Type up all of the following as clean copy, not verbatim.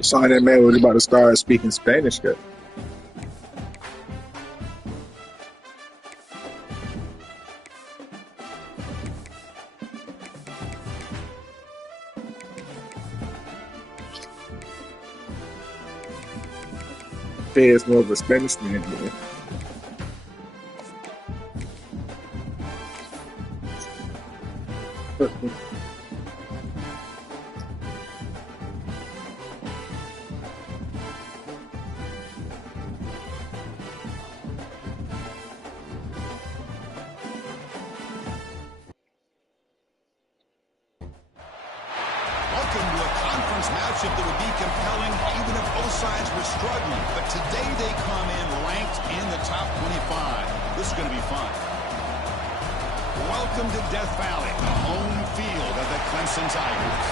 Saw that man was about to start speaking Spanish. Good. It's more of a Spanish man. Man. Welcome to a conference matchup that would be compelling even if both sides were struggling. But today they come in ranked in the top 25. This is going to be fun. Welcome to Death Valley, the home field of the Clemson Tigers.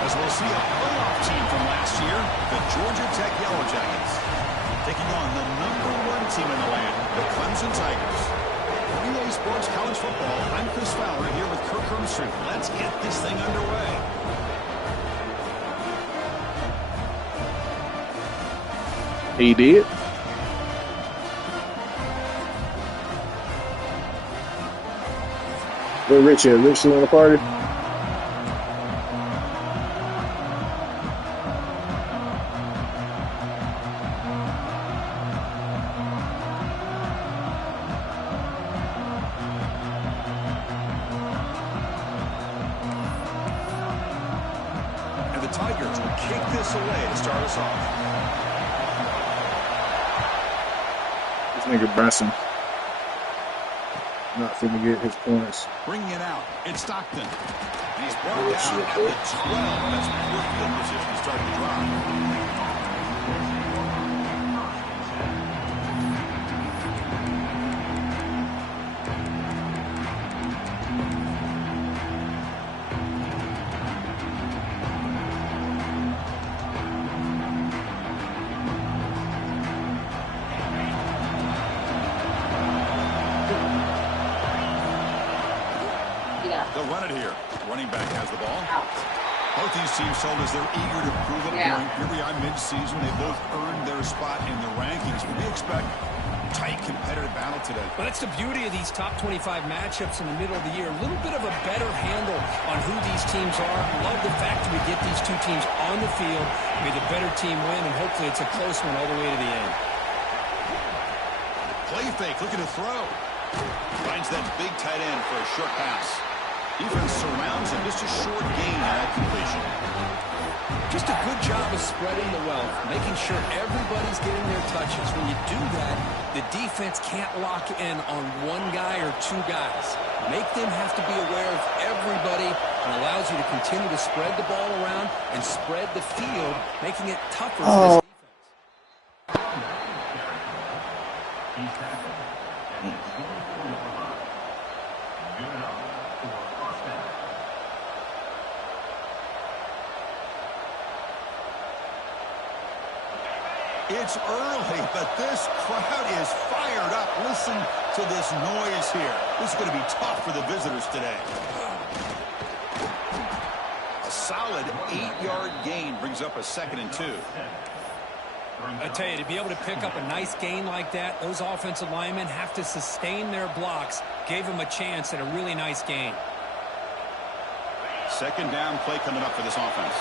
As we'll see a playoff team from last year, the Georgia Tech Yellow Jackets, taking on the #1 team in the land, the Clemson Tigers. Relay Sports College Football, I'm Chris Fowler here with Kirk Hermstrom. Let's get this thing underway. He did. Where Rich at? Rich still on the party? And the Tigers will kick this away to start us off. This nigga Bryson not finna get his points. Bringing it out, it's Stockton. And he's brought down at the 12. That's poor field position starting to drop. They'll run it here. Running back has the ball. Both these teams told us they're eager to prove it. Here we are mid-season. They both earned their spot in the rankings. We expect tight competitive battle today. Well, that's the beauty of these top 25 matchups in the middle of the year. A little bit of a better handle on who these teams are. Love the fact that we get these two teams on the field. May the better team win, and hopefully it's a close one all the way to the end. Play fake, looking to throw. Finds that big tight end for a short pass. Defense surrounds him. Just a short gain on that completion. Just a good job of spreading the wealth, making sure everybody's getting their touches. When you do that, the defense can't lock in on one guy or two guys. Make them have to be aware of everybody, and allows you to continue to spread the ball around and spread the field, making it tougher for this defense. It's early, but this crowd is fired up. Listen to this noise here. This is going to be tough for the visitors today. A solid 8-yard gain brings up a 2nd and 2. I tell you, to be able to pick up a nice gain like that, those offensive linemen have to sustain their blocks. Gave them a chance at a really nice gain. 2nd down play coming up for this offense.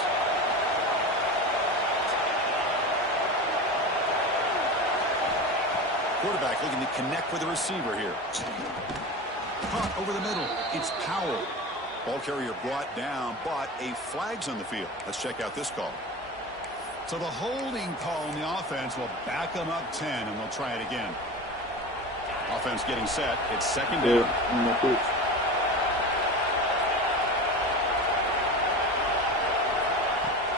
Quarterback looking to connect with the receiver here. Caught over the middle. It's Powell. Ball carrier brought down, but a flag's on the field. Let's check out this call. So the holding call on the offense will back them up 10, and they'll try it again. Offense getting set. It's 2nd down.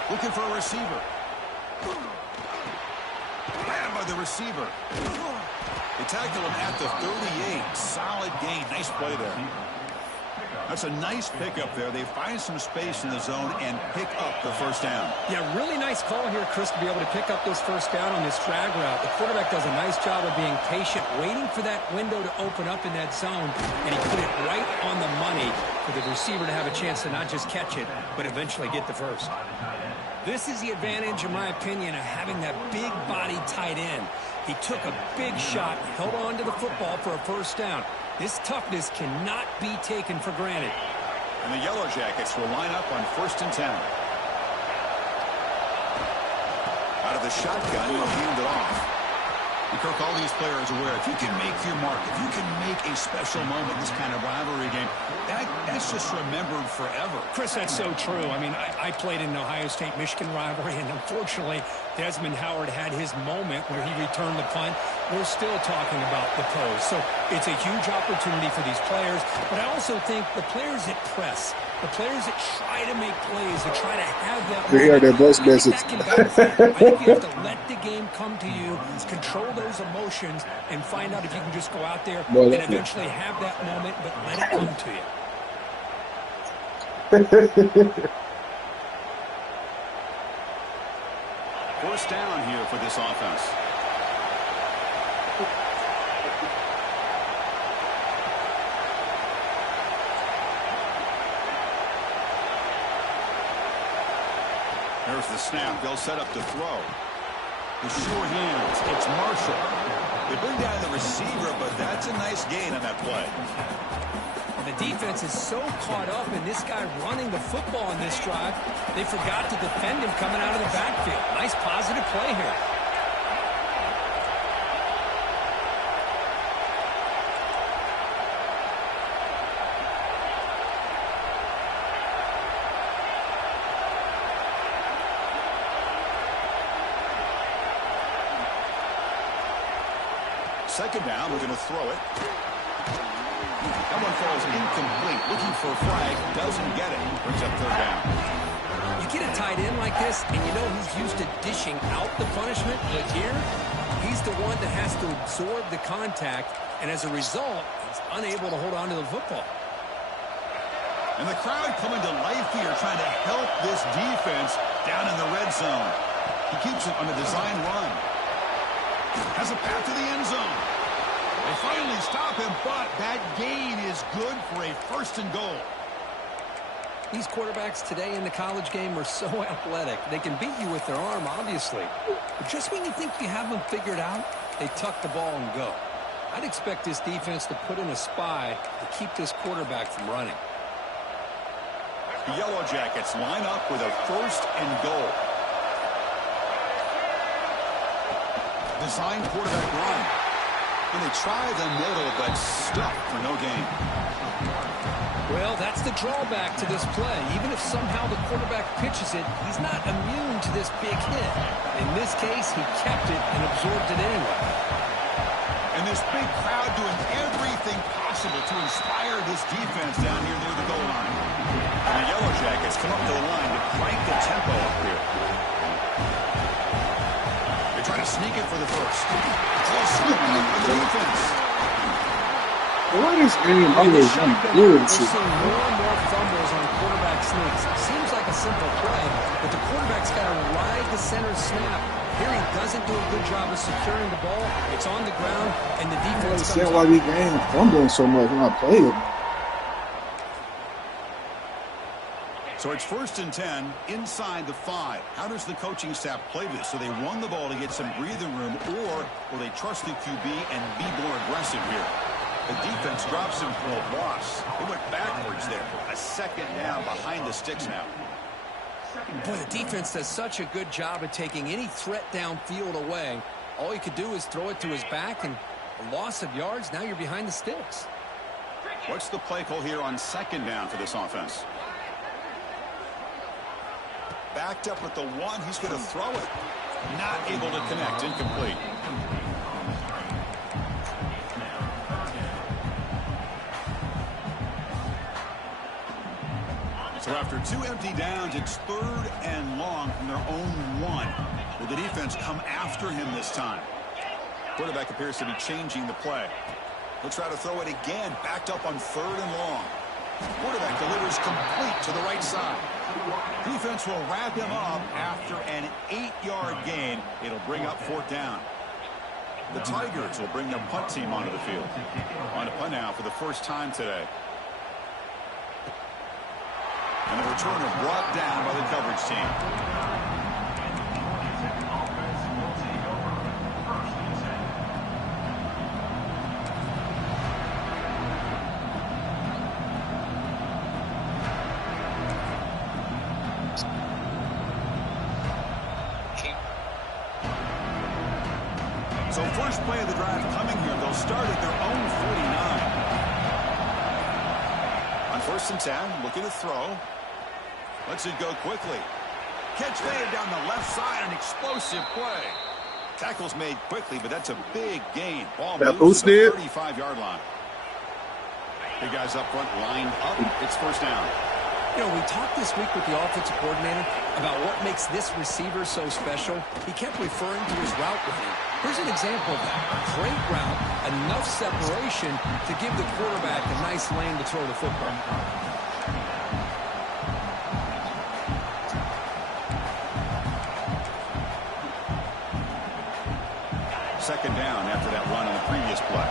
Looking for a receiver. Grabbed by the receiver. They tackled him at the 38. Solid gain. Nice play there. That's a nice pickup there. They find some space in the zone and pick up the 1st down. Yeah, really nice call here, Chris, to be able to pick up this 1st down on this drag route. The quarterback does a nice job of being patient, waiting for that window to open up in that zone, and he put it right on the money for the receiver to have a chance to not just catch it, but eventually get the 1st. This is the advantage, in my opinion, of having that big body tight end. He took a big shot, held on to the football for a first down. This toughness cannot be taken for granted. And the Yellow Jackets will line up on 1st and 10. Out of the shotgun, he'll hand it off. And Kirk, all these players are aware, if you can make your mark, if you can make a special moment in this kind of rivalry game, that's just remembered forever. Chris, that's so true. I mean, I played in the Ohio State-Michigan rivalry, and unfortunately, Desmond Howard had his moment where he returned the punt. We're still talking about the pose. So it's a huge opportunity for these players, but I also think the players that press, the players that try to make plays, that try to have that We hear that voice message. I think you have to let the game come to you, control those emotions, and find out if you can just go out there and eventually have that moment, but let it come to you. First down here for this offense. There's the snap. They'll set up to throw. The sure hands. It's Marshall. They bring down the receiver, but that's a nice gain on that play. The defense is so caught up in this guy running the football in this drive, they forgot to defend him coming out of the backfield. Nice positive play here. Second down, we're going to throw it. That one falls incomplete. Looking for a flag. Doesn't get it. Brings up 3rd down. You get a tight end like this, and you know he's used to dishing out the punishment, but here, he's the one that has to absorb the contact, and as a result, he's unable to hold on to the football. And the crowd coming to life here, trying to help this defense down in the red zone. He keeps it on a design run. Has a path to the end zone. They finally stop him, but that gain is good for a 1st and goal. These quarterbacks today in the college game are so athletic. They can beat you with their arm, obviously. But just when you think you have them figured out, they tuck the ball and go. I'd expect this defense to put in a spy to keep this quarterback from running. The Yellow Jackets line up with a 1st and goal. Design quarterback run. And they try the middle, but stuck for no gain. Well, that's the drawback to this play. Even if somehow the quarterback pitches it, he's not immune to this big hit. In this case, he kept it and absorbed it anyway. And this big crowd doing everything possible to inspire this defense down here near the goal line. And the Yellow Jackets come up to the line to crank the tempo up here. They try to sneak it for the first. Close sneaking it for the defense. What is game always weird? We're seeing more and more fumbles on quarterback sneaks. Seems like a simple play, but the quarterback's got to ride the center snap. Here he doesn't do a good job of securing the ball. It's on the ground, and the defense I understand why these games fumbling so much when I play it. So it's 1st and 10 inside the 5. How does the coaching staff play this? So they run the ball to get some breathing room, or will they trust the QB and be more aggressive here? The defense drops him for a loss. They went backwards there. A 2nd down behind the sticks now. Boy, the defense does such a good job of taking any threat downfield away. All you could do is throw it to his back, and a loss of yards, now you're behind the sticks. What's the play call here on 2nd down for this offense? Backed up at the 1. He's going to throw it. Not able to connect. Incomplete. So after 2 empty downs, it's 3rd and long from their own 1. Will the defense come after him this time? Quarterback appears to be changing the play. He'll try to throw it again. Backed up on 3rd and long. Quarterback delivers complete to the right side. Defense will wrap him up after an 8-yard gain. It'll bring up 4th down. The Tigers will bring their punt team onto the field. On to punt now for the first time today. And the returner brought down by the coverage team. So first play of the drive coming here. They'll start at their own 49. On 1st and 10, looking to throw. Lets it go quickly. Catch made down the left side, an explosive play. Tackle's made quickly, but that's a big gain. Ball moves to the 35-yard line. Big guys up front lined up. It's first down. You know, we talked this week with the offensive coordinator about what makes this receiver so special. He kept referring to his route running. Here's an example of that. A great route, enough separation to give the quarterback a nice lane to throw the football. Second down after that run on the previous play.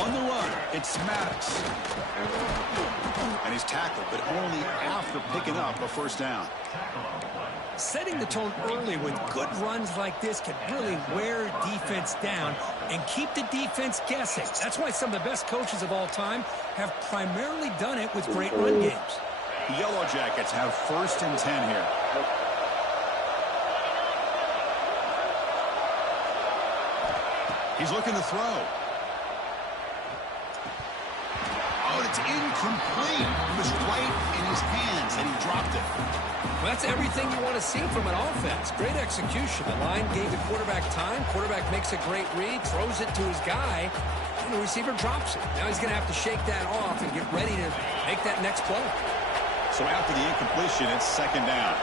On the run, it's Maddox. And he's tackled, but only after picking up a first down. Setting the tone early with good runs like this can really wear defense down and keep the defense guessing. That's why some of the best coaches of all time have primarily done it with great run games. The Yellow Jackets have 1st and 10 here. He's looking to throw. Oh, it's incomplete. It was right in his hands, and he dropped it. Well, that's everything you want to see from an offense. Great execution. The line gave the quarterback time. Quarterback makes a great read, throws it to his guy, and the receiver drops it. Now he's going to have to shake that off and get ready to make that next play. So after the incompletion, it's second down.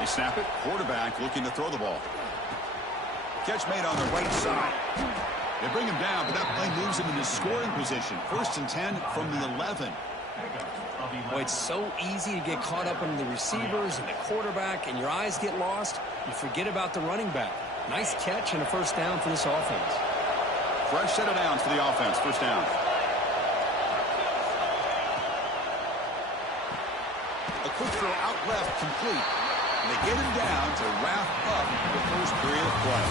They snap it. Quarterback looking to throw the ball. Catch made on the right side. They bring him down, but that play moves him into scoring position. 1st and 10 from the 11. Boy, it's so easy to get caught up in the receivers and the quarterback, and your eyes get lost. You forget about the running back. Nice catch and a first down for this offense. Fresh set of downs for the offense. First down. A quick throw out left, complete. And they get him down to wrap up the first period of play.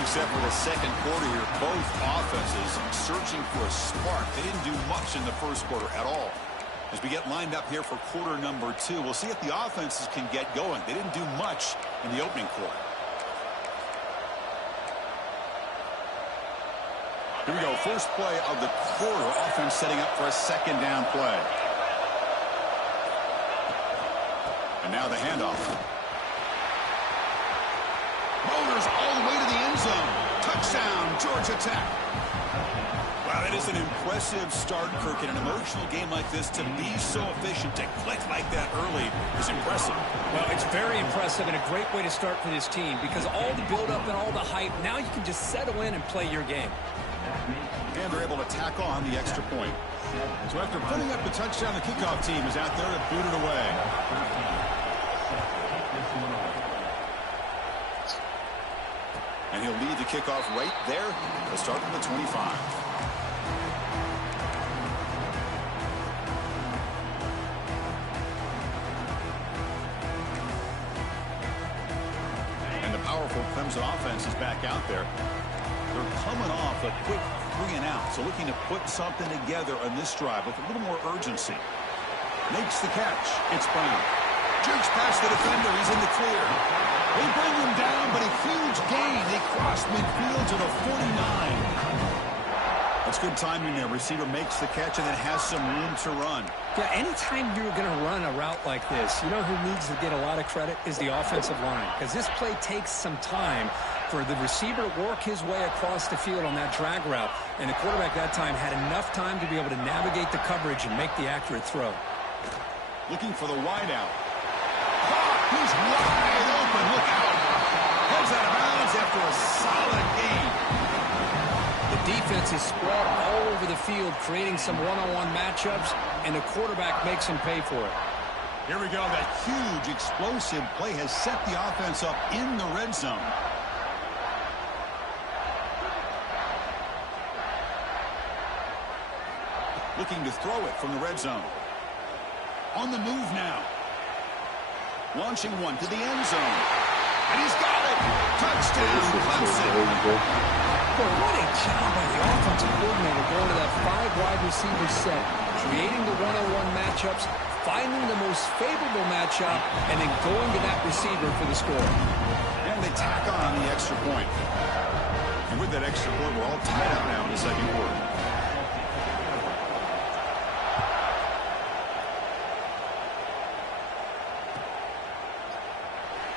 Except for the second quarter here, both offenses searching for a spark. They didn't do much in the first quarter at all. As we get lined up here for quarter number 2, we'll see if the offenses can get going. They didn't do much in the opening quarter. Here we go, first play of the quarter. Offense setting up for a second down play. And now the handoff. Motors all the way to the end zone. Touchdown, Georgia Tech. Wow, that is an impressive start, Kirk. In an emotional game like this, to be so efficient, to click like that early is impressive. Well, it's very impressive and a great way to start for this team because all the build-up and all the hype, now you can just settle in and play your game. And they're able to tack on the extra point. So after putting up the touchdown, the kickoff team is out there to boot it away. And he'll lead the kickoff right there. They'll start from the 25. And the powerful Clemson offense is back out there. They're coming off a quick 3 and out. So looking to put something together on this drive with a little more urgency. Makes the catch. It's Brown. Jukes past the defender. He's in the clear. They bring him down, but a huge gain. They cross midfield to the 49. That's good timing there. Receiver makes the catch and then has some room to run. Yeah, anytime you're going to run a route like this, you know who needs to get a lot of credit is the offensive line. Because this play takes some time for the receiver to work his way across the field on that drag route. And the quarterback that time had enough time to be able to navigate the coverage and make the accurate throw. Looking for the wide out. He's wide open. Look out. Heads out of bounds after a solid gain. The defense is spread all over the field, creating some one-on-one matchups, and the quarterback makes him pay for it. Here we go. That huge explosive play has set the offense up in the red zone. Looking to throw it from the red zone. On the move now. Launching one to the end zone. And he's got it. Touchdown, Clemson. Boy, what a job by the offensive coordinator going to that 5 wide receiver set, creating the one-on-one matchups, finding the most favorable matchup, and then going to that receiver for the score. And they tack on the extra point. And with that extra point, we're all tied up now in the second quarter.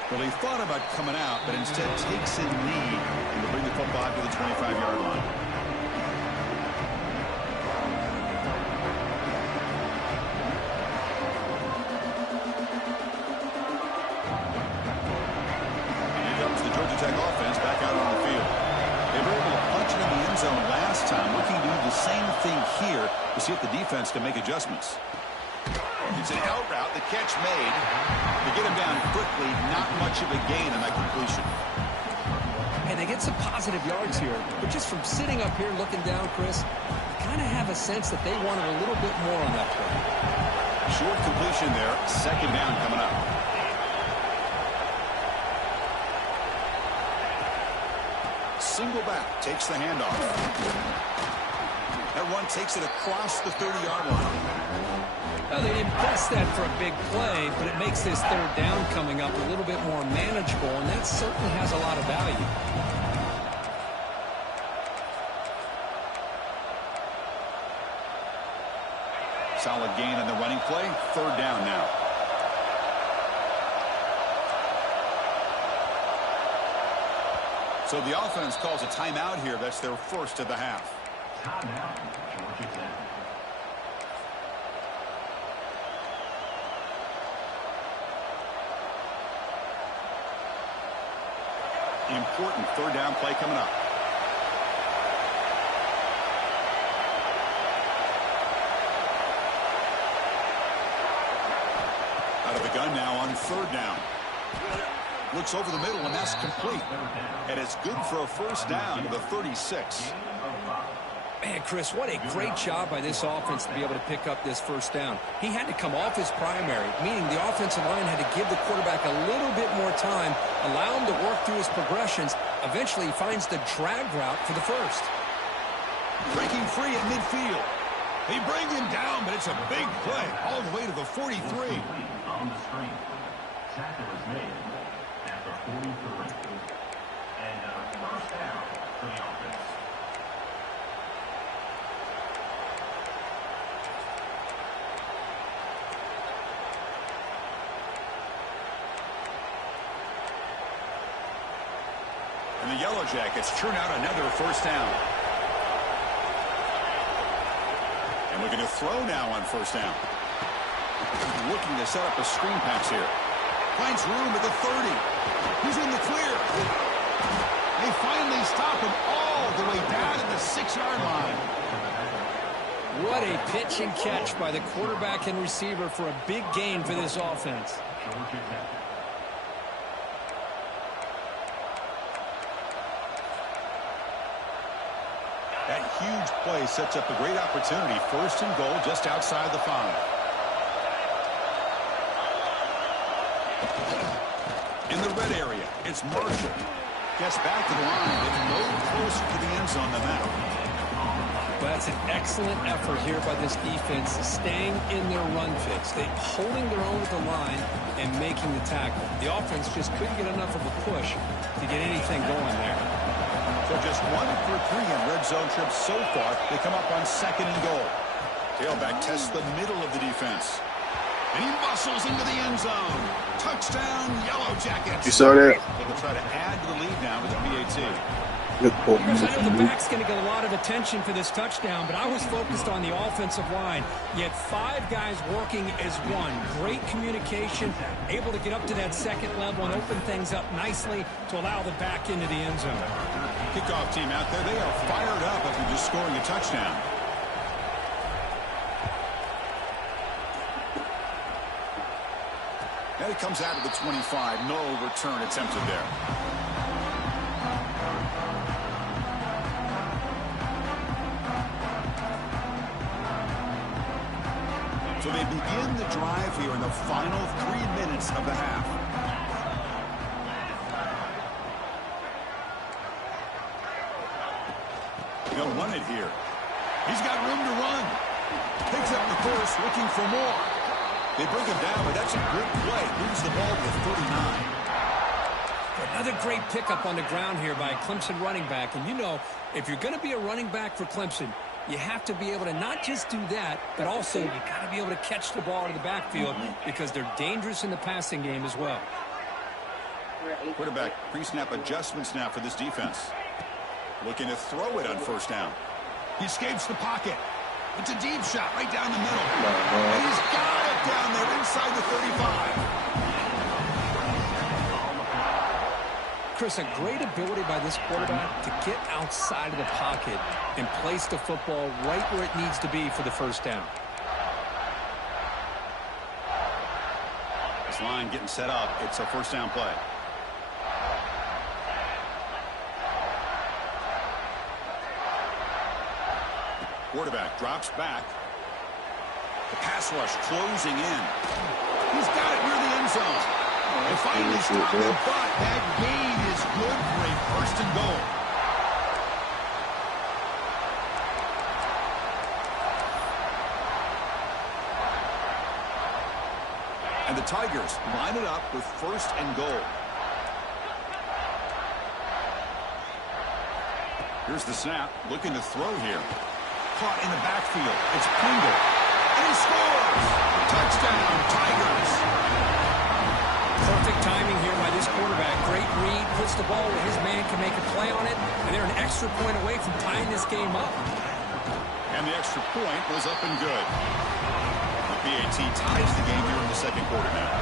Well, he thought about coming out, but instead takes in lead and will bring the football to the 25-yard line. Here comes the Georgia Tech offense back out on the field. They were able to punch it in the end zone last time, looking to do the same thing here to see if the defense can make adjustments. It's an out route, the catch made. To get him down quickly, not much of a gain on that completion. And they get some positive yards here, but just from sitting up here looking down, Chris, you kind of have a sense that they wanted a little bit more on that play. Short completion there, second down coming up. Single back, takes the handoff. That run takes it across the 30-yard line. Well, they didn't press that for a big play, but it makes this third down coming up a little bit more manageable, and that certainly has a lot of value. Solid gain on the running play. Third down now. So the offense calls a timeout here. That's their first of the half. Timeout, Georgia Tech. Important third down play coming up. Out of the gun now on third down. Looks over the middle, and that's complete. And it's good for a first down to the 36. Man, Chris, what a great job by this offense to be able to pick up this first down. He had to come off his primary, meaning the offensive line had to give the quarterback a little bit more time, allow him to work through his progressions. Eventually, he finds the drag route for the first. Breaking free at midfield. They bring him down, but it's a big play all the way to the 43. On the screen. Tackle is made after 43. And first down for the offense. And the Yellow Jackets churn out another first down. And looking to throw now on first down. Looking to set up a screen pass here. Finds room at the 30. He's in the clear. They finally stop him all the way down at the 6-yard line. What a pitch and catch by the quarterback and receiver for a big gain for this offense. Georgia Tech. That huge play sets up a great opportunity. First and goal just outside the 5. In the red area, it's Marshall. Gets back to the line, but no closer to the end zone than that. But that's an excellent effort here by this defense, staying in their run fits. They holding their own with the line and making the tackle. The offense just couldn't get enough of a push to get anything going there. So just 1 for 3 in red zone trips so far. They come up on second and goal. Tailback tests the middle of the defense. And he muscles into the end zone. Touchdown, Yellow Jackets. You saw that? They'll try to add to the lead now with the PAT. Good pull. I know the back's going to get a lot of attention for this touchdown, but I was focused on the offensive line. You had 5 guys working as one. Great communication, able to get up to that second level and open things up nicely to allow the back into the end zone. Kickoff team out there, they are fired up after just scoring a touchdown. Now he comes out of the 25. No return attempted there. So they begin the drive here in the final 3 minutes of the half. He'll run it here. He's got room to run. Picks up the course, looking for more. They bring him down, but that's a good play. Moves the ball to the 39. Another great pickup on the ground here by a Clemson running back. And you know, if you're going to be a running back for Clemson, you have to be able to not just do that, but also you got to be able to catch the ball out of the backfield because they're dangerous in the passing game as well. Quarterback pre-snap adjustments now for this defense. Looking to throw it on first down. He escapes the pocket. It's a deep shot right down the middle. And he's got it down there inside the 35. Chris, a great ability by this quarterback to get outside of the pocket and place the football right where it needs to be for the first down. This line getting set up. It's a first down play. Quarterback drops back. The pass rush closing in. He's got it near the end zone. They finally stop him, but that gain is good for a first and goal. And the Tigers line it up with first and goal. Here's the snap, looking to throw here. Caught in the backfield. It's Pringle. And he scores! Touchdown, Tigers! Perfect timing here by this quarterback. Great read, puts the ball where his man can make a play on it, and they're an extra point away from tying this game up. And the extra point was up and good. The BAT ties the game here in the second quarter now.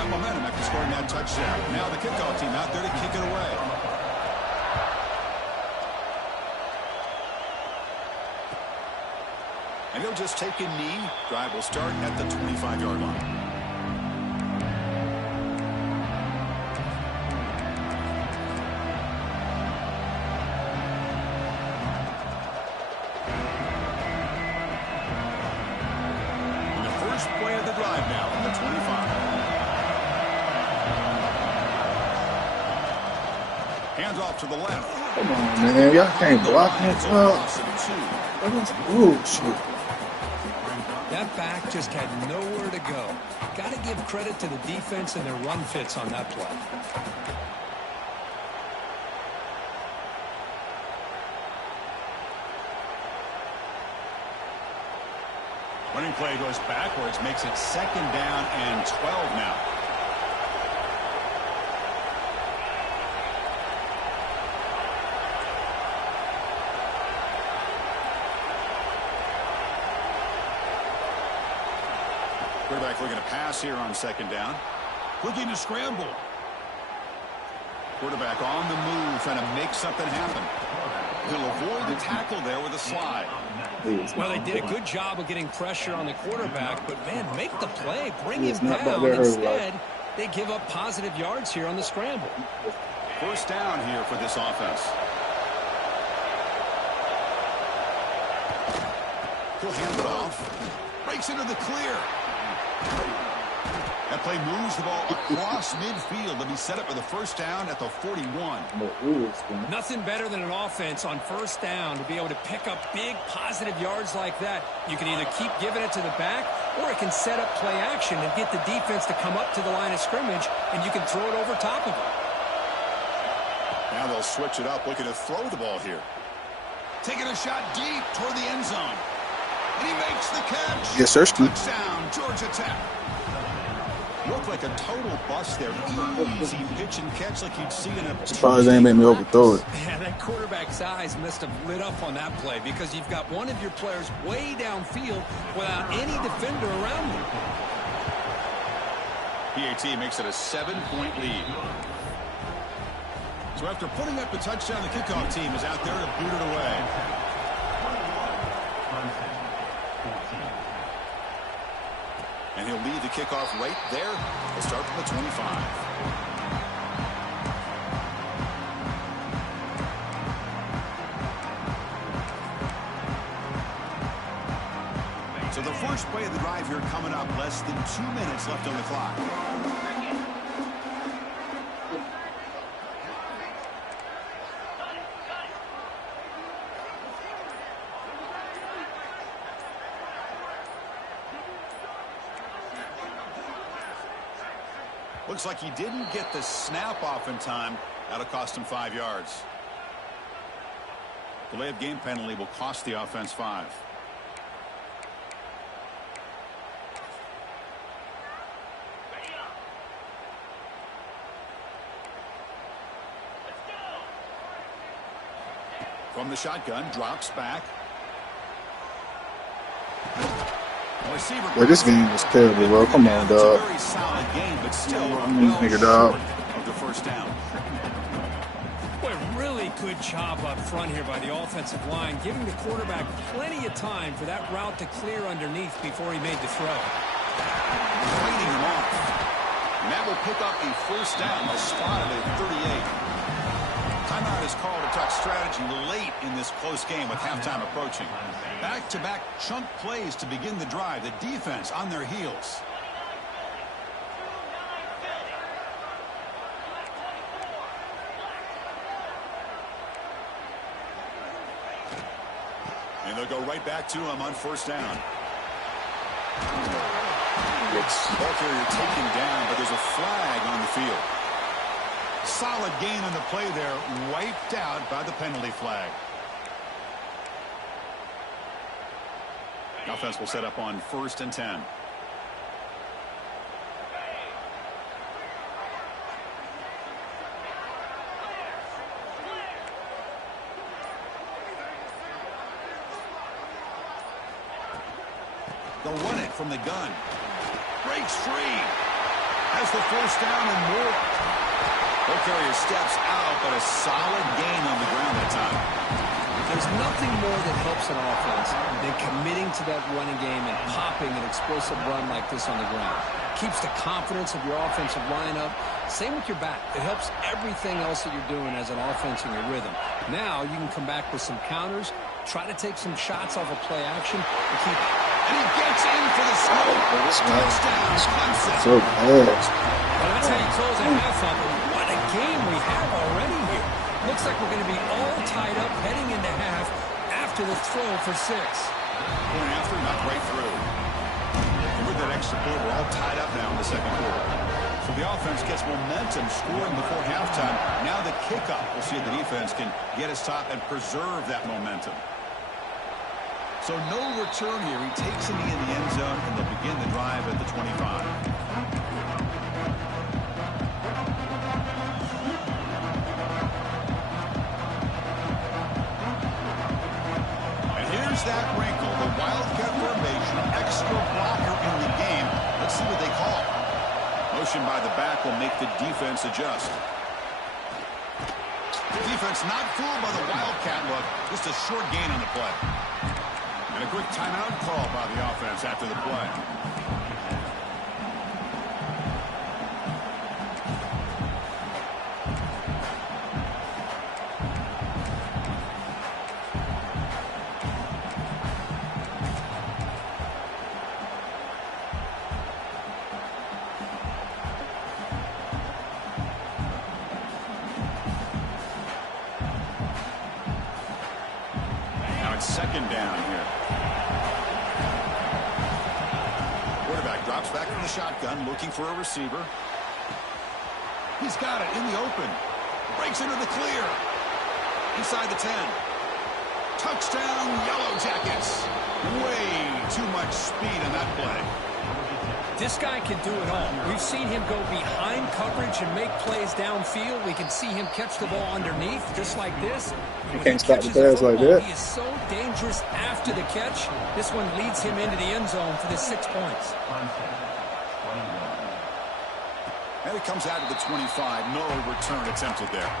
Got momentum after scoring that touchdown. Now the kickoff team out there to kick it away. And he'll just take a knee. Drive will start at the 25-yard line. And the first play of the drive now on the 25. Hands off to the left. Come on, man. Y'all can't block me. That's bullshit. That back just had nowhere to go. Got to give credit to the defense and their run fits on that play. Running play goes backwards, makes it second down and 12 now. Quarterback looking to pass here on second down. Looking to scramble. Quarterback on the move, trying to make something happen. He'll avoid the tackle there with a slide. Well, they did a good job of getting pressure on the quarterback, but, man, make the play, bring him down. Instead, they give up positive yards here on the scramble. First down here for this offense. He'll hand it off. Breaks into the clear. That play moves the ball across midfield to be set up for the first down at the 41. Nothing better than an offense on first down to be able to pick up big positive yards like that. You can either keep giving it to the back, or it can set up play action and get the defense to come up to the line of scrimmage, and you can throw it over top of them. Now they'll switch it up, looking to throw the ball here. Taking a shot deep toward the end zone. And he makes the catch. Yes, sir. Touchdown, Georgia Tech. Looked like a total bust there. Easy pitch and catch like you'd see in a... Surprised they ain't made me overthrow it. Yeah, that quarterback's eyes must have lit up on that play because you've got one of your players way downfield without any defender around him. PAT makes it a 7-point lead. So after putting up the touchdown, the kickoff team is out there to boot it away. And he'll lead the kickoff right there. He'll start from the 25. So the first play of the drive here coming up. Less than 2 minutes left on the clock. Looks like he didn't get the snap off in time. That'll cost him 5 yards. Delay of game penalty will cost the offense 5. From the shotgun, drops back. Receiver. Well, this game was terrible, bro. Come on, dog. Very solid game, but still Nigga, dog. of the first down. Boy, really good job up front here by the offensive line, giving the quarterback plenty of time for that route to clear underneath before he made the throw. Leading him off. And that will pick up a first down. They'll spot it at 38. Timeout is called to talk strategy late in this close game with halftime approaching. Back-to-back chunk plays to begin the drive. The defense on their heels. And they'll go right back to him on first down. Ball carrier taken down, but there's a flag on the field. Solid gain on the play there, wiped out by the penalty flag. Offense will set up on 1st and 10. They'll run it from the gun. Breaks free. Has the first down and more. Ball carrier steps out, but a solid gain on the ground that time. There's nothing more that helps an offense than committing to that running game and popping an explosive run like this on the ground. Keeps the confidence of your offensive lineup. Same with your back. It helps everything else that you're doing as an offense in your rhythm. Now you can come back with some counters, try to take some shots off of play action, and keep it. And he gets in for the score. Touchdown, Clemson. So bad. Well, that's how you close a half up. What a game we have already here. Looks like we're going to be all tied up heading into half after the throw for 6. Point after, not right through. And with that extra point, we're all tied up now in the second quarter. So the offense gets momentum scoring before halftime. Now the kickoff. We'll see if the defense can get us top and preserve that momentum. So no return here. He takes it in the end zone, and they'll begin the drive at the 25. That wrinkle, the Wildcat formation, extra blocker in the game. Let's see what they call. Motion by the back will make the defense adjust. The defense not fooled by the Wildcat look. Just a short gain on the play. And a quick timeout call by the offense after the play. Second down here. Quarterback drops back from the shotgun, looking for a receiver. He's got it in the open. Breaks into the clear. Inside the 10. Touchdown, Yellow Jackets. Way too much speed on that play. This guy can do it all. We've seen him go behind coverage and make plays downfield. We can see him catch the ball underneath, just like this. You can't stop the pass like that. He is so dangerous after the catch. This one leads him into the end zone for the 6 points. And it comes out of the 25. No return attempted there.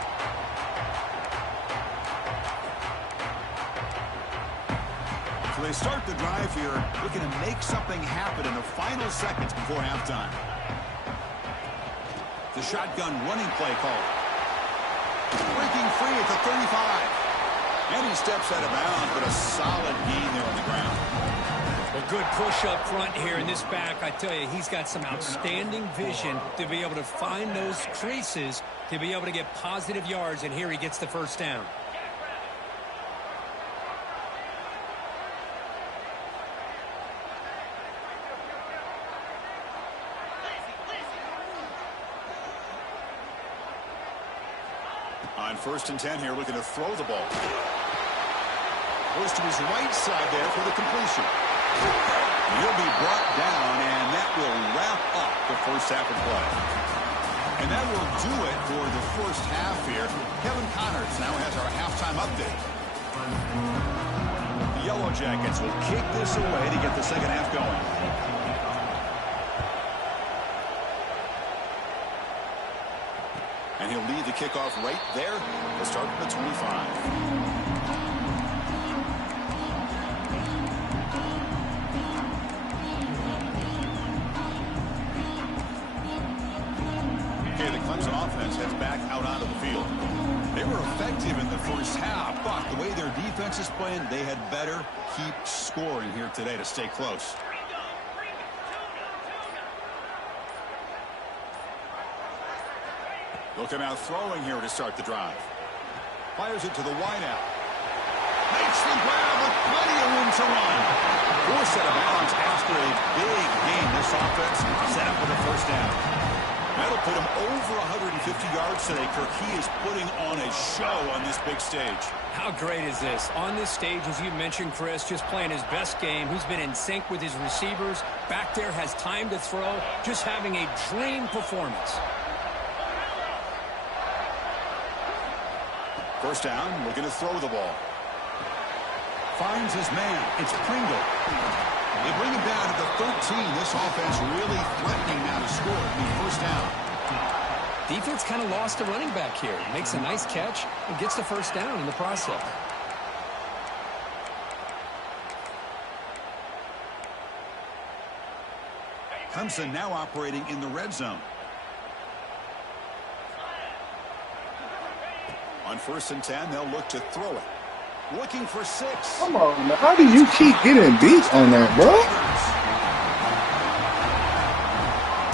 So they start the drive here, looking to make something happen in the final seconds before halftime. The shotgun running play call. Breaking free at the 35. And he steps out of bounds, but a solid gain there on the ground. Well, good push up front here in this back. I tell you, he's got some outstanding vision to be able to find those creases, to be able to get positive yards, and here he gets the first down. On 1st and 10 here, looking to throw the ball. Goes to his right side there for the completion. He'll be brought down, and that will wrap up the first half of play. And that will do it for the first half here. Kevin Connors now has our halftime update. The Yellow Jackets will kick this away to get the second half going. And he'll lead the kickoff right there. We'll start from the 25. Okay, the Clemson offense heads back out onto the field. They were effective in the first half, but the way their defense is playing, they had better keep scoring here today to stay close. They'll come out throwing here to start the drive. Fires it to the wideout. Makes the grab with plenty of room to run. Forced out of balance after a big game. This offense set up with a first down. That'll put him over 150 yards today, Kirk. He is putting on a show on this big stage. How great is this? On this stage, as you mentioned, Chris, just playing his best game. He's been in sync with his receivers. Back there, has time to throw. Just having a dream performance. First down, looking to throw the ball. Finds his man. It's Pringle. They bring him down to the 13. This offense really threatening now to score. First down. Defense kind of lost a running back here. Makes a nice catch and gets the first down in the process. Clemson now operating in the red zone. On 1st and 10, they'll look to throw it. Looking for 6. Come on, man. How do you keep getting beat on that, bro?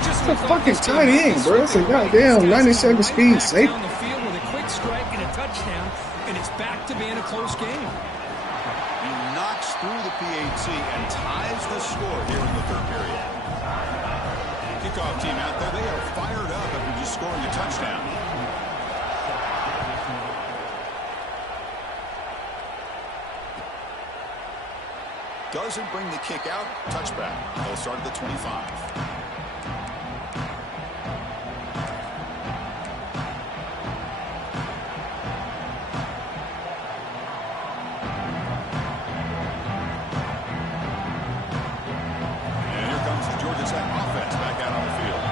It's a fucking tight end, bro. It's a goddamn 97 speed safe. On the field with a quick strike and a touchdown, and it's back to being a close game. He knocks through the PAT and ties the score here in the third period. Kickoff team out there, they are fired up after just scoring a touchdown. Doesn't bring the kick out. Touchback. They'll start at the 25. And here comes the Georgia Tech offense back out on the field.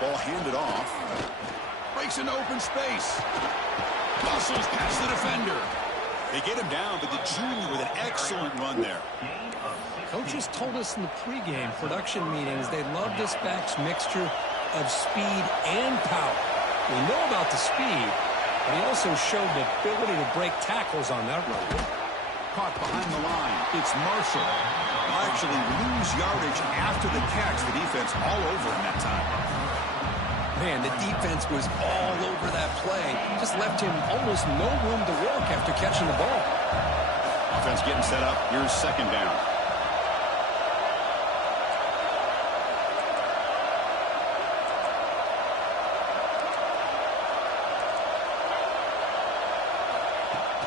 Ball handed off. Breaks into open space. Muscles past the defender. They get him down, but the junior with an excellent run there. Coaches told us in the pregame production meetings they love this back's mixture of speed and power. We know about the speed, but he also showed the ability to break tackles on that run. Caught behind the line. It's Marshall. Will actually lose yardage after the catch. The defense all over him that time. Man, the defense was all over that play. Just left him almost no room to work after catching the ball. Offense getting set up. Here's second down.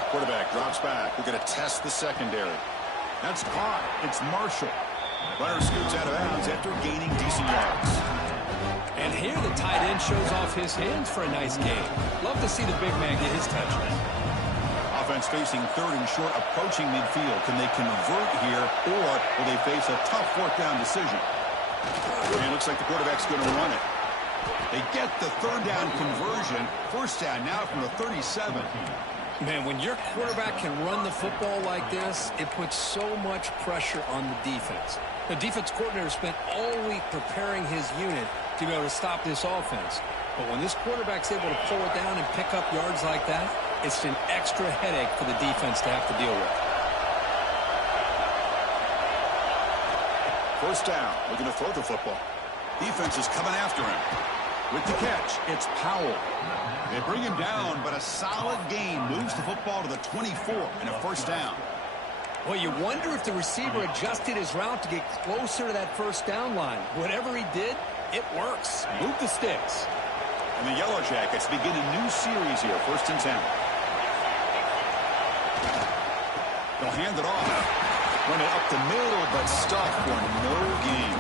Quarterback drops back. We're going to test the secondary. That's caught. It's Marshall. Runner scoots out of bounds after gaining decent yards. And here the tight end shows off his hands for a nice game. Love to see the big man get his touches. Offense facing 3rd and short, approaching midfield. Can they convert here, or will they face a tough 4th down decision? And it looks like the quarterback's going to run it. They get the 3rd down conversion. First down now from the 37. Man, when your quarterback can run the football like this, it puts so much pressure on the defense. The defense coordinator spent all week preparing his unit to be able to stop this offense. But when this quarterback's able to pull it down and pick up yards like that, it's an extra headache for the defense to have to deal with. First down, looking to throw the football. Defense is coming after him. With the catch, it's Powell. They bring him down, but a solid gain moves the football to the 24 and a first down. Well, you wonder if the receiver adjusted his route to get closer to that first down line. Whatever he did, it works. Move the sticks. And the Yellow Jackets begin a new series here, 1st and 10. They'll hand it off. Run it up the middle, but stuck for no gain.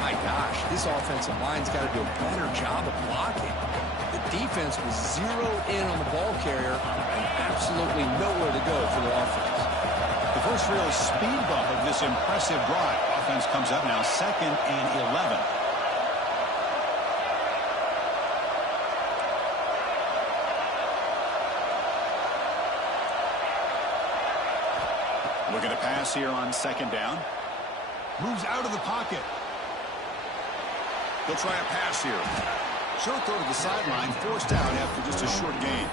My gosh, this offensive line's got to do a better job of blocking. The defense was zeroed in on the ball carrier and absolutely nowhere to go for the offense. The first real speed bump of this impressive drive. Offense comes up now 2nd and 11. Looking to pass here on 2nd down. Moves out of the pocket. They'll try a pass here. Short throw to the sideline, forced out after just a short gain.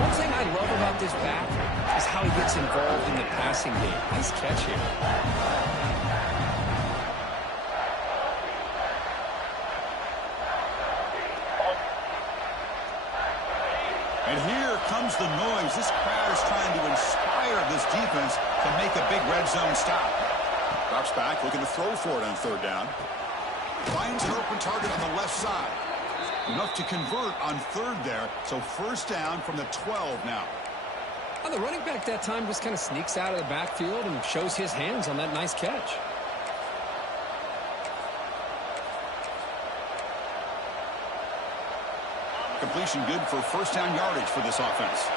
One thing I love about this back is how he gets involved in the passing game. Nice catch here. And here comes the noise. This crowd is trying to inspire this defense to make a big red zone stop. Drops back, looking to throw for it on 3rd down. Finds an open target on the left side. Enough to convert on 3rd there. So 1st down from the 12 now. Well, the running back that time just kind of sneaks out of the backfield and shows his hands on that nice catch. Completion good for 1st down yardage for this offense.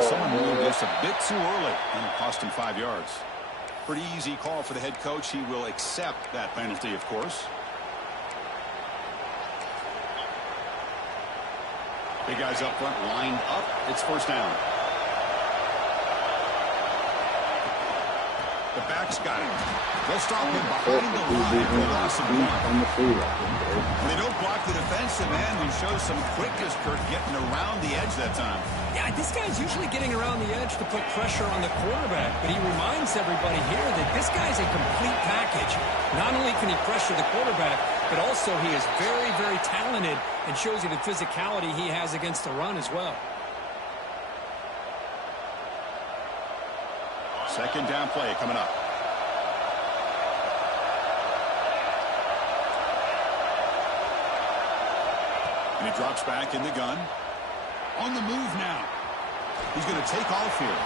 Someone moved this a bit too early, and it cost him 5 yards. Pretty easy call for the head coach. He will accept that penalty, of course. Big guys up front lined up. It's 1st down. The back's got him. They'll stop him behind the line for a loss of 1. They don't block the defensive end, who shows some quickness, Kurt, getting around the edge that time. Yeah, this guy's usually getting around the edge to put pressure on the quarterback, but he reminds everybody here that this guy's a complete package. Not only can he pressure the quarterback, but also he is very, very talented and shows you the physicality he has against the run as well. 2nd down play coming up. And he drops back in the gun. On the move now. He's going to take off here.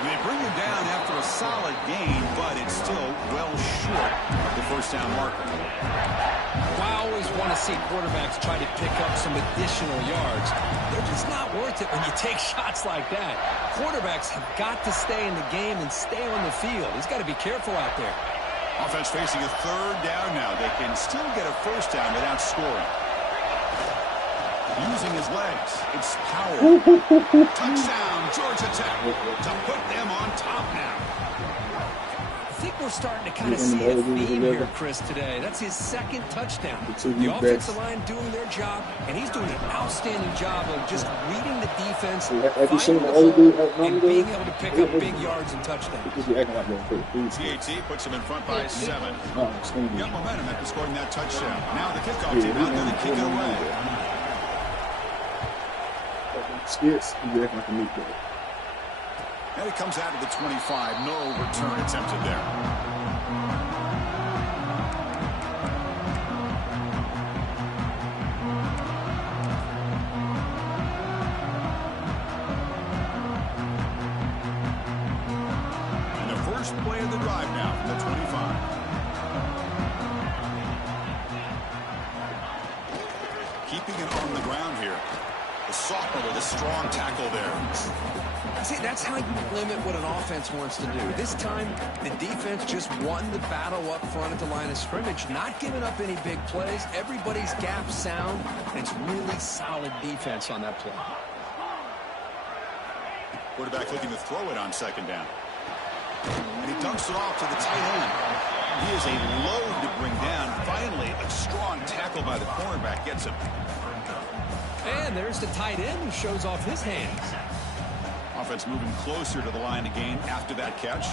They bring him down after a solid gain, but it's still well short of the 1st down marker. I always want to see quarterbacks try to pick up some additional yards. They're just not worth it when you take shots like that. Quarterbacks have got to stay in the game and stay on the field. He's got to be careful out there. Offense facing a 3rd down now. They can still get a 1st down without scoring. Using his legs. It's Powell. Touchdown, Georgia Tech, to put them on top now. I think we're starting to kind of see a theme here, Chris, today. That's his 2nd touchdown. The offensive line doing their job, and he's doing an outstanding job of just reading the defense, finding the hole, and being able to pick up big yards and touchdowns. TAT puts him in front by 7. Got momentum after scoring that touchdown. Now the kickoff team out there to kick it away. Skits, you act like a meat ball. And it comes out of the 25. No return attempted there. And the first play of the drive now from the 25. Keeping it on the ground here. The sophomore with a strong tackle there. See, that's how you limit what an offense wants to do. This time, the defense just won the battle up front at the line of scrimmage, not giving up any big plays. Everybody's gap sound, and it's really solid defense on that play. Quarterback looking to throw it on 2nd down. And he dumps it off to the tight end. He is a load to bring down. Finally, a strong tackle by the cornerback gets him. And there's the tight end who shows off his hands. Offense moving closer to the line to gain after that catch.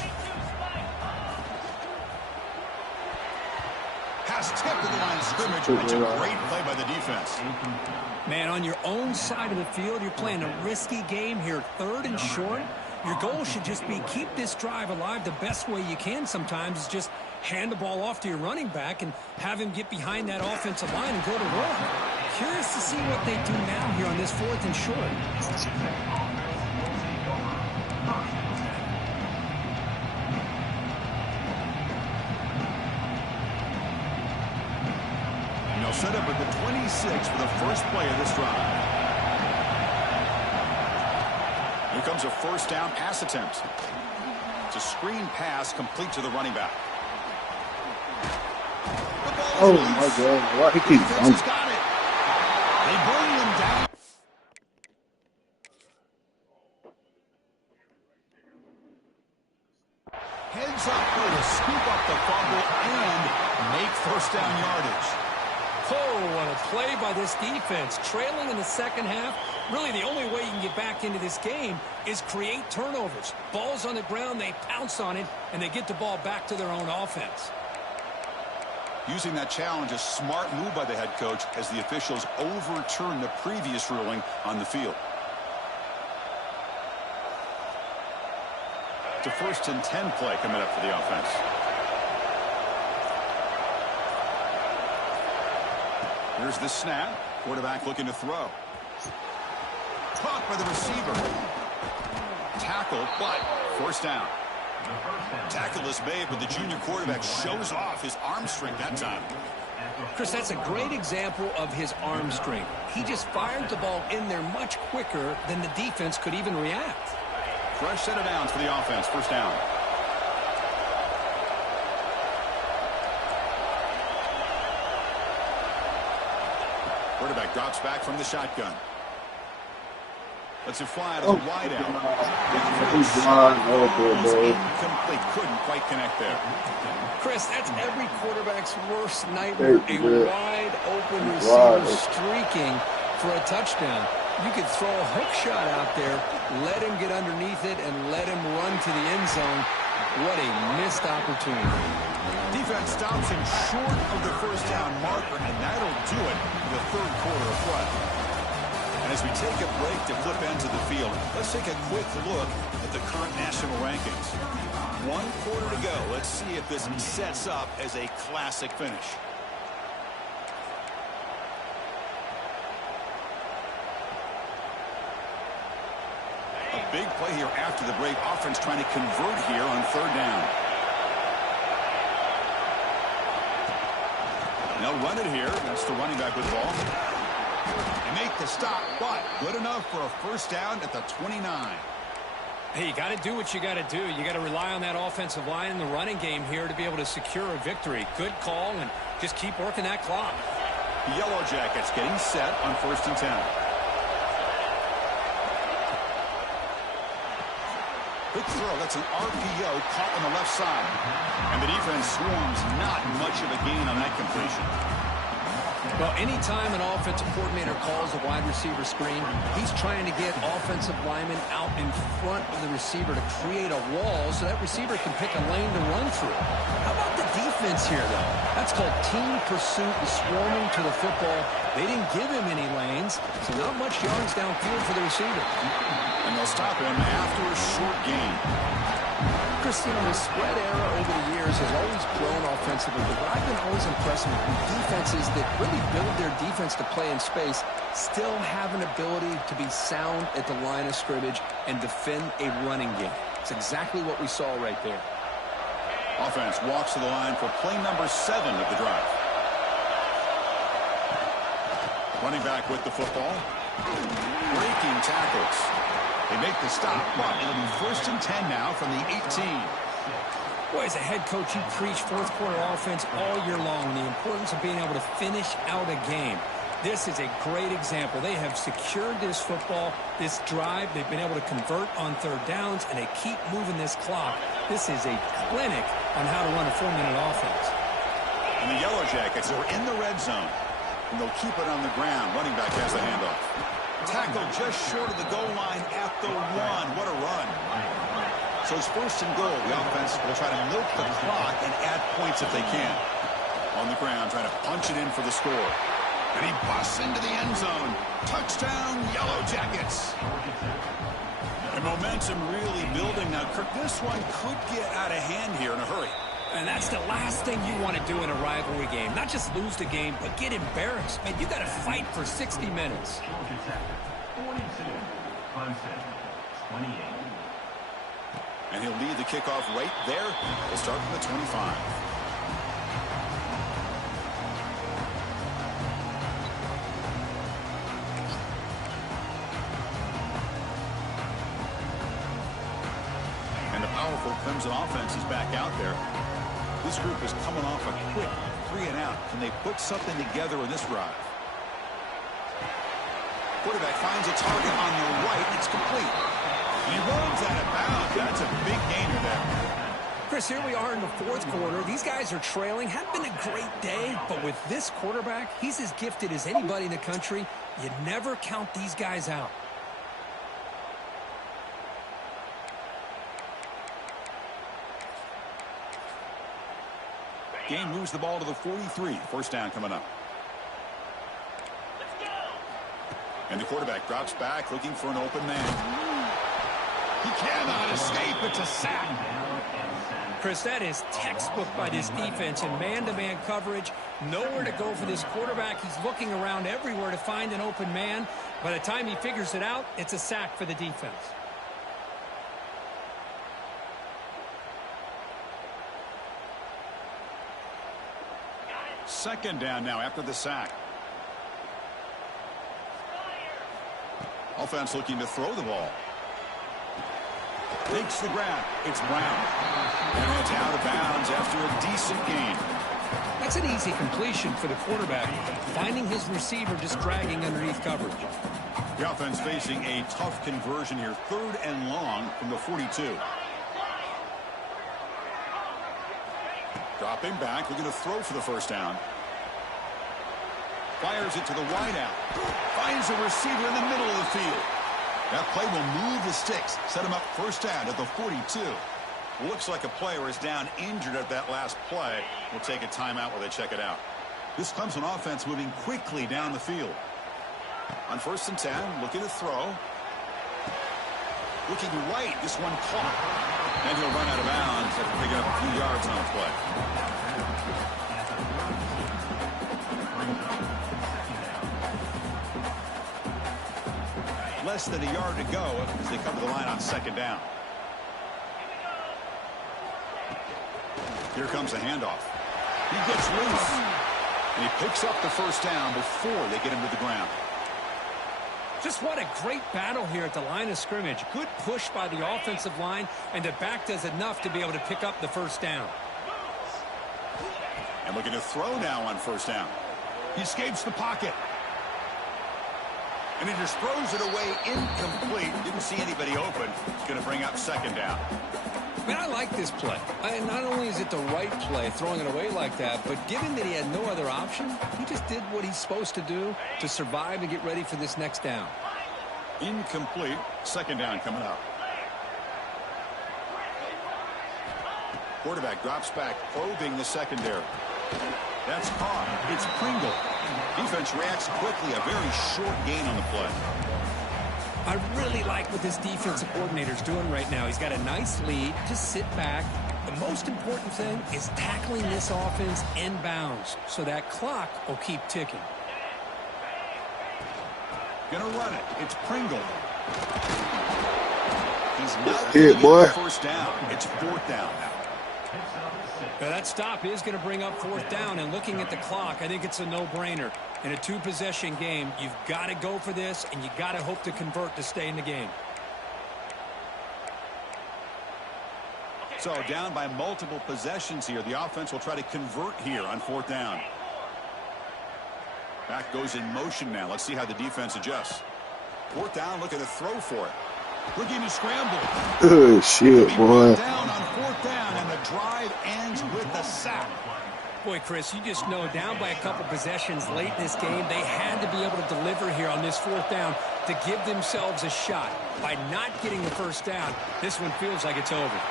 pass tipped to the line of scrimmage. It's a great play by the defense. Man, on your own side of the field, you're playing a risky game here, 3rd and short. Your goal should just be keep this drive alive the best way you can sometimes is just hand the ball off to your running back and have him get behind that offensive line and go to work. Curious to see what they do now here on this 4th and short. And they'll set up at the 26 for the first play of this drive. Here comes a first down pass attempt. It's a screen pass complete to the running back. Oh my God! Why he keeps running? Got it. They bring him down. Heads up play to scoop up the fumble and make first down yardage. Oh, what a play by this defense. Trailing in the second half. Really, the only way you can get back into this game is create turnovers. Ball's on the ground, they pounce on it, and they get the ball back to their own offense. Using that challenge, a smart move by the head coach as the officials overturn the previous ruling on the field. It's a 1st and 10 play coming up for the offense. Here's the snap. Quarterback looking to throw. Caught by the receiver. Tackle, but first down. Tackle is made, but the junior quarterback shows off his arm strength that time. Chris, that's a great example of his arm strength. He just fired the ball in there much quicker than the defense could even react. Fresh set of downs for the offense. First down. Quarterback drops back from the shotgun. Lets it fly to the wide out. Incomplete. Couldn't quite connect there. Chris, that's every quarterback's worst nightmare. A wide open receiver streaking for a touchdown. You could throw a hook shot out there, let him get underneath it, and let him run to the end zone. What a missed opportunity. Defense stops him short of the first down marker, and that'll do it for the 3rd quarter of play. And as we take a break to flip ends of the field, let's take a quick look at the current national rankings. 1 quarter to go. Let's see if this sets up as a classic finish. A big play here after the break. Offense trying to convert here on 3rd down. They'll run it here. That's the running back with the ball. They make the stop, but good enough for a first down at the 29. Hey, you got to do what you got to do. You got to rely on that offensive line in the running game here to be able to secure a victory. Good call, and just keep working that clock. The Yellow Jackets getting set on 1st and 10. Quick throw. That's an RPO caught on the left side. And the defense swarms. Not much of a gain on that completion. Well, anytime an offensive coordinator calls a wide receiver screen, he's trying to get offensive linemen out in front of the receiver to create a wall so that receiver can pick a lane to run through. How about the defense here, though? That's called team pursuit and swarming to the football. They didn't give him any lanes, so not much yards downfield for the receiver. And they'll stop him after a short gain. Christine, the spread era over the years has always grown offensively, but what I've been always impressed with defenses that really build their defense to play in space still have an ability to be sound at the line of scrimmage and defend a running game. It's exactly what we saw right there. Offense walks to the line for play number 7 of the drive. Running back with the football. Breaking tackles. They make the stop, but it'll be 1st and 10 now from the 18. Boy, as a head coach, you preach 4th quarter offense all year long, the importance of being able to finish out a game. This is a great example. They have secured this football, this drive. They've been able to convert on 3rd downs, and they keep moving this clock. This is a clinic on how to run a 4-minute offense. And the Yellow Jackets are in the red zone, and they'll keep it on the ground. Running back has the handoff. Tackle just short of the goal line at the 1. What a run. So it's 1st and goal. The offense will try to milk the clock and add points if they can. On the ground, trying to punch it in for the score. And he busts into the end zone. Touchdown, Yellow Jackets. And momentum really building now. Kirk, this one could get out of hand here in a hurry. And that's the last thing you want to do in a rivalry game. Not just lose the game, but get embarrassed. Man, you got to fight for 60 minutes. 42, Clemson, 28. And he'll lead the kickoff right there. We'll start from the 25. And the powerful Clemson offense is back out there. This group is coming off a quick 3-and-out. Can they put something together in this drive? Quarterback finds a target on the right. It's complete. He runs out of bounds. That's a big gainer there. Chris, here we are in the fourth quarter. These guys are trailing. Hadn't been a great day, but with this quarterback, he's as gifted as anybody in the country. You never count these guys out. Game moves the ball to the 43. First down coming up. And the quarterback drops back looking for an open man. He cannot escape. It's a sack. Chris, that is textbook by this defense in man-to-man coverage. Nowhere to go for this quarterback. He's looking around everywhere to find an open man. By the time he figures it out, it's a sack for the defense. Second down now after the sack. Offense looking to throw the ball. Takes the grab. It's Brown. And it's out of bounds after a decent gain. That's an easy completion for the quarterback. Finding his receiver just dragging underneath coverage. The offense facing a tough conversion here. 3rd and long from the 42. Dropping back, looking to throw for the first down. Fires it to the wideout. Finds a receiver in the middle of the field. That play will move the sticks. Set him up first down at the 42. Looks like a player is down injured at that last play. We'll take a timeout while they check it out. This Clemson offense moving quickly down the field. On 1st and 10, looking to throw. Looking right, this one caught. And he'll run out of bounds after picking up a few yards on the play. Less than a yard to go as they come to the line on 2nd down. Here comes a handoff. He gets loose. And he picks up the first down before they get him to the ground. Just what a great battle here at the line of scrimmage. Good push by the offensive line, and the back does enough to be able to pick up the first down. And looking to throw now on 1st down. He escapes the pocket. And he just throws it away incomplete. Didn't see anybody open. It's going to bring up 2nd down. Man, I like this play. Not only is it the right play, throwing it away like that, but given that he had no other option, he just did what he's supposed to do to survive and get ready for this next down. Incomplete. 2nd down coming up. Quarterback drops back, probing the secondary. That's caught. It's Pringle. Defense reacts quickly. A very short gain on the play. I really like what this defensive coordinator's doing right now. He's got a nice lead. Just sit back. The most important thing is tackling this offense inbounds so that clock will keep ticking. Gonna run it. It's Pringle. He's not Hit, boy. First down. It's 4th down now. Now that stop is going to bring up 4th down, and looking at the clock, I think it's a no-brainer. In a 2-possession game, you've got to go for this, and you got to hope to convert to stay in the game. So down by multiple possessions here. The offense will try to convert here on 4th down. Back goes in motion now. Let's see how the defense adjusts. 4th down, looking to throw for it. Looking to scramble. Good shit, boy. Down on 4th down, and the drive ends with a sack. Boy, Chris, you just know down by a couple possessions late in this game, they had to be able to deliver here on this 4th down to give themselves a shot. By not getting the first down, this one feels like it's over.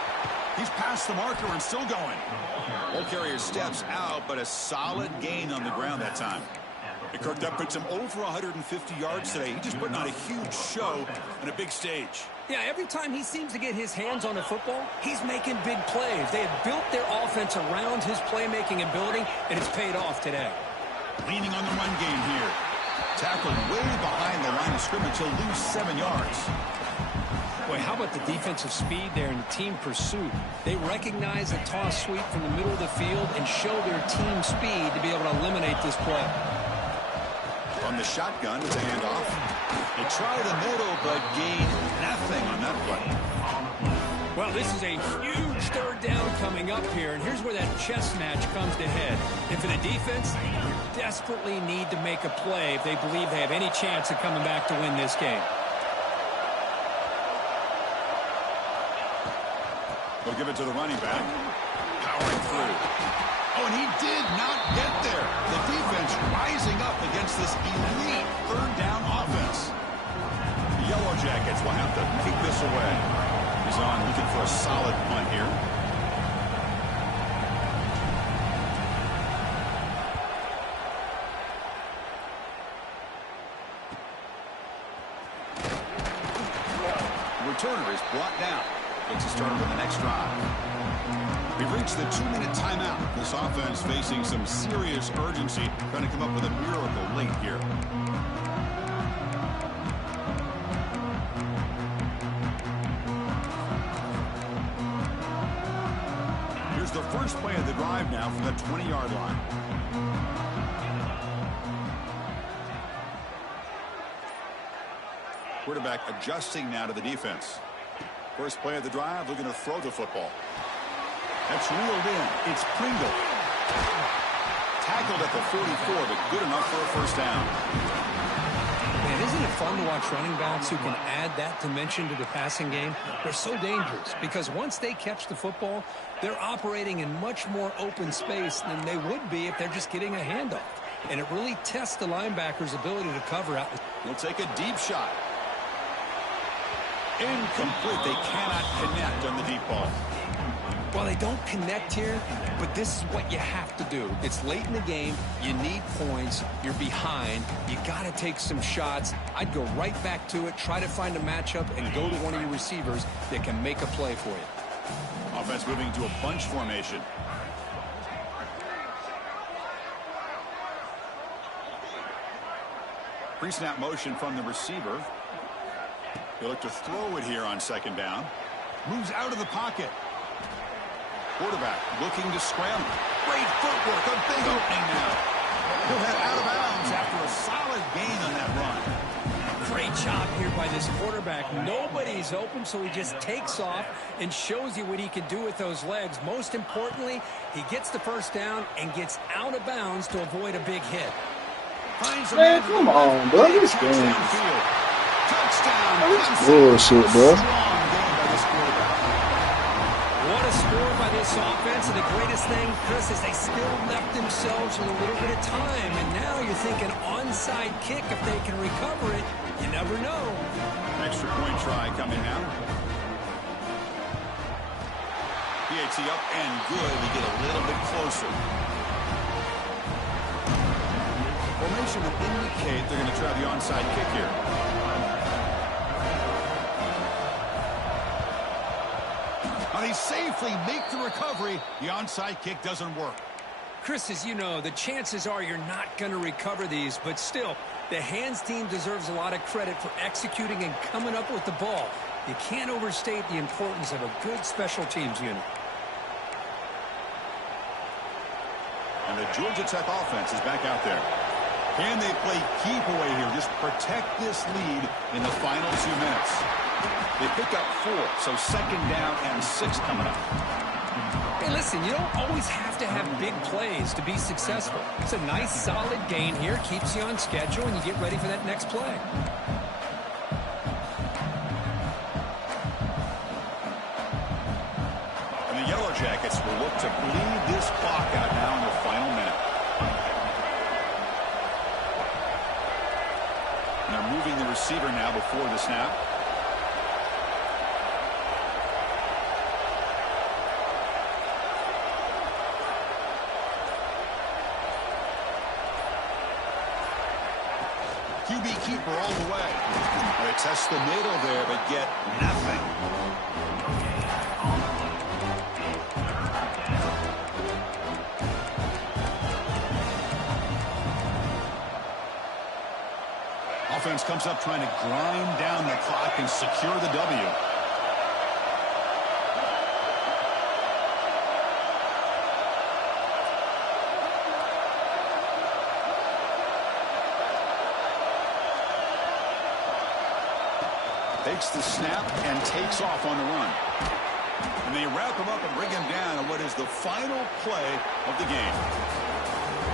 He's past the marker and still going. Ball carrier steps out, but a solid gain on the ground that time. And Kirk, that puts him over 150 yards today. He just putting on a huge show on a big stage. Yeah, every time he seems to get his hands on the football, he's making big plays. They have built their offense around his playmaking ability, and it's paid off today. Leaning on the run game here. Tackled way behind the line of scrimmage. He'll lose 7 yards. Boy, how about the defensive speed there and the team pursuit? They recognize a toss sweep from the middle of the field and show their team speed to be able to eliminate this play. On the shotgun, it's a handoff. They try the middle, but gain nothing on that play. Well, this is a huge third down coming up here, and here's where that chess match comes to head. And for the defense, they desperately need to make a play if they believe they have any chance of coming back to win this game. They'll give it to the running back. Powering through. Oh, and he did not get there. The defense rising up against this elite third down offense. The Yellow Jackets will have to take this away. He's on looking for a solid punt here. The returner is brought down. Gets us started with the next drive. We've reached the 2-minute timeout. This offense facing some serious urgency, trying to come up with a miracle late here. Here's the first play of the drive now from the 20-yard line. Quarterback adjusting now to the defense. First play of the drive, looking to throw the football. That's reeled in. It's Pringle. Tackled at the 44, but good enough for a first down. Man, isn't it fun to watch running backs who can add that dimension to the passing game? They're so dangerous because once they catch the football, they're operating in much more open space than they would be if they're just getting a handoff. And it really tests the linebacker's ability to cover out. He'll take a deep shot. Incomplete. They cannot connect on the deep ball. Well, they don't connect here, but this is what you have to do. It's late in the game. You need points. You're behind. You got to take some shots. I'd go right back to it, try to find a matchup, and go to one of your receivers that can make a play for you. Offense moving to a bunch formation. Pre-snap motion from the receiver. He'll look to throw it here on second down. Moves out of the pocket. Quarterback looking to scramble. Great footwork. A big opening now. He'll head out of bounds after a solid gain on that run. Great job here by this quarterback. Nobody's open, so he just takes off and shows you what he can do with those legs. Most importantly, he gets the first down and gets out of bounds to avoid a big hit. Man, come on, bro. This game. Touchdown. Bullshit, bro. What a score by this offense, and the greatest thing, Chris, is they still left themselves with a little bit of time, and now you're thinking onside kick if they can recover it. You never know. Extra point try coming now. PAT up and good. We get a little bit closer. Formation would indicate they're going to try the onside kick here. Now they safely make the recovery. The onside kick doesn't work. Chris, as you know, the chances are you're not going to recover these, but still, the hands team deserves a lot of credit for executing and coming up with the ball. You can't overstate the importance of a good special teams unit. And the Georgia Tech offense is back out there. Can they play keep away here? Just protect this lead in the final 2 minutes. They pick up 4, so second down and 6 coming up. Hey, listen, you don't always have to have big plays to be successful. It's a nice, solid gain here. Keeps you on schedule, and you get ready for that next play. And the Yellow Jackets will look to bleed this clock out now in the final minute. And they're moving the receiver now before the snap. QB keeper all the way. They test the middle there, but get nothing. Offense comes up trying to grind down the clock and secure the W. Takes the snap and takes off on the run. And they wrap him up and bring him down on what is the final play of the game.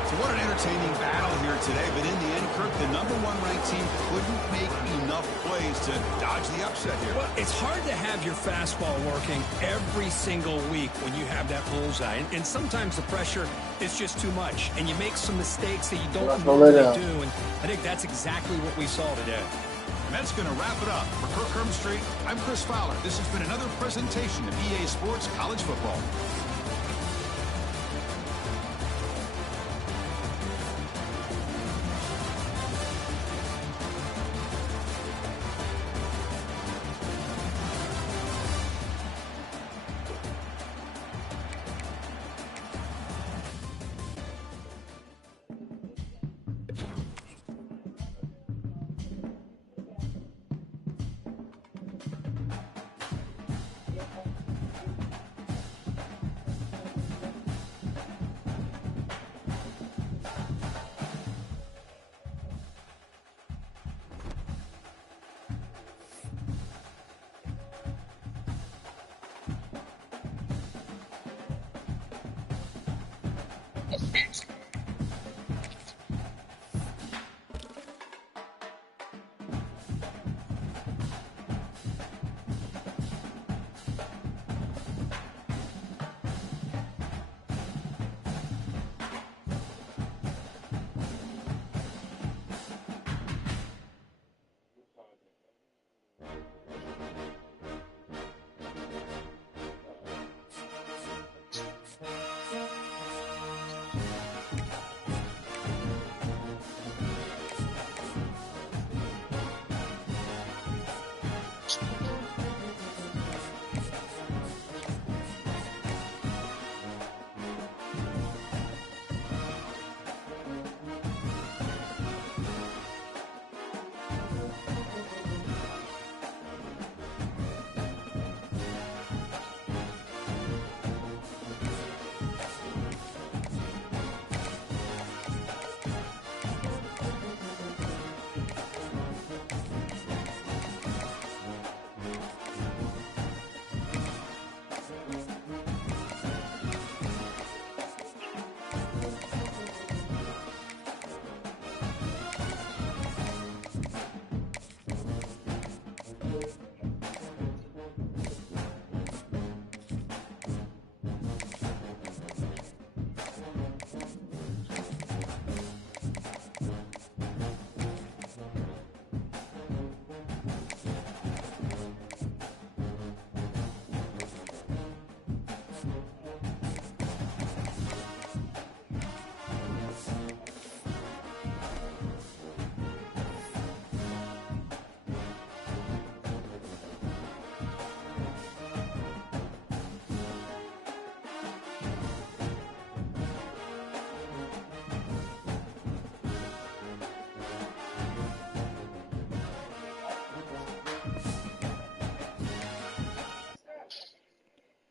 So what an entertaining battle here today. But in the end, Kirk, the #1 ranked team couldn't make enough plays to dodge the upset here. Well, it's hard to have your fastball working every single week when you have that bullseye. And sometimes the pressure is just too much. And you make some mistakes that you don't normally do. And I think that's exactly what we saw today. And that's going to wrap it up. For Kirk Herbstreit, I'm Chris Fowler. This has been another presentation of EA Sports College Football.